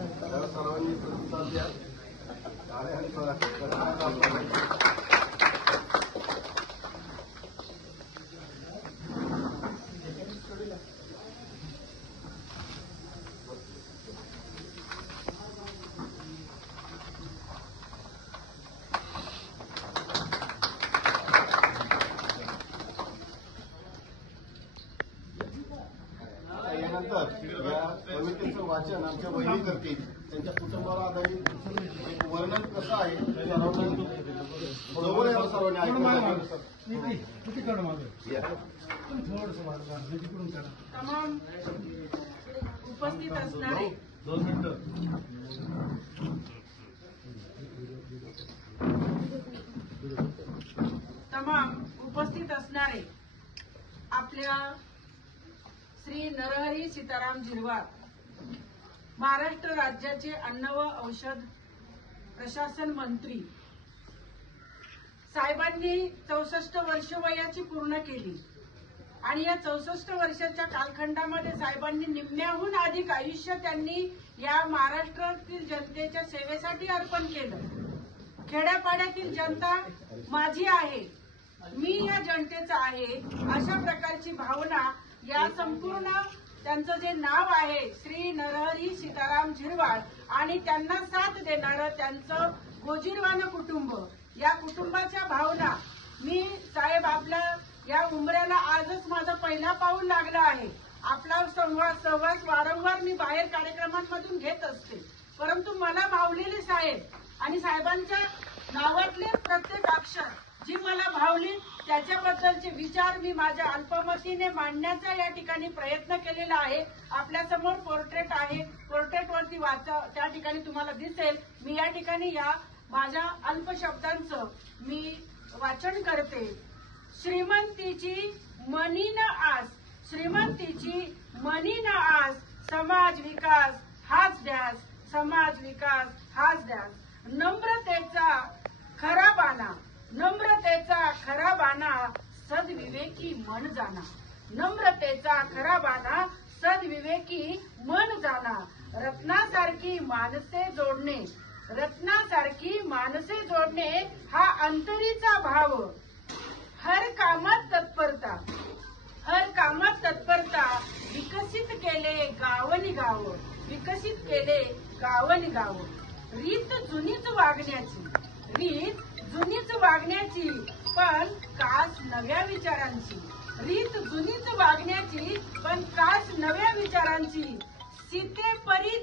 सर्वांनी प्रतिसाद द्या. यानंतर या कवितेचं वाचन आमच्या बहिणी करतील. त्यांच्या कुटुंबाला आधारित एक वर्णन कसं आहे बरोबर आहे. सर्वांनी तमाम उपस्थित असणारे आपल्या श्री नरहरी सीताराम झिरवाळ महाराष्ट्र राज्याचे अन्न व औषध प्रशासन मंत्री साहेबांनी 64 वर्ष वयाची पूर्ण केली आणि या 64 वर्षाच्या कालखंडामध्ये साहेबांनी निम्म्याहून अधिक आयुष्य त्यांनी या महाराष्ट्रातील जनतेच्या सेवेसाठी अर्पण केलं. खेड्यापाड्यातील जनता माझी आहे, मी या जनतेचा आहे, अशा प्रकारची भावना या संपूर्ण त्यांचं जे नाव आहे श्री नरहरी सीताराम झिरवाळ आणि त्यांना साथ देणारं त्यांचं गोजीरवाणं कुटुंब, या कुटुंबाच्या भावना मी साहेब आपल्या या उमऱ्याला आजच माझा पहिला पाऊल लागला आहे. आपला सहवास वारंवार मी बाहेर कार्यक्रमांमधून घेत असते, परंतु मला भावलेले साहेब आणि साहेबांच्या नावातले प्रत्येक अक्षर जी मला भावली त्याच्याबद्दलचे विचार मी माझ्या अल्पमतीने मांडण्याचा या ठिकाणी प्रयत्न केलेला आहे. आपल्या समोर पोर्ट्रेट आहे, पोर्ट्रेटवरती त्या ठिकाणी तुम्हाला दिसेल. मी या ठिकाणी या माझ्या अल्प शब्दांचं मी वाचन करते. श्रीमंतीची मनी न आस, श्रीमंतीची मनी न आस, समाज विकास हाच ध्यास, समाज विकास हाच ध्यास. नम्रतेचा खरा बाणा, नम्रतेचा खरा बाणा, सद्विवेकी मन जाणा. नम्रतेचा खरा बाणा, सद्विवेकी मन जाणा. रत्नासारखी माणसे जोडणे, रत्नासारखी माणसे जोडणे हा अंतरीचा भाव. हर कामात तत्परता, हर कामात तत्परता. विकसित केले गावनी गाव, विकसित केले गावनी गाव. रीत जुनीच वागण्याची, रीत जुनीच वागण्याची, पण कास नव्या विचारांची. रीत जुनीच वागण्याची, पण कास नव्या विचारांची. सीतेपरी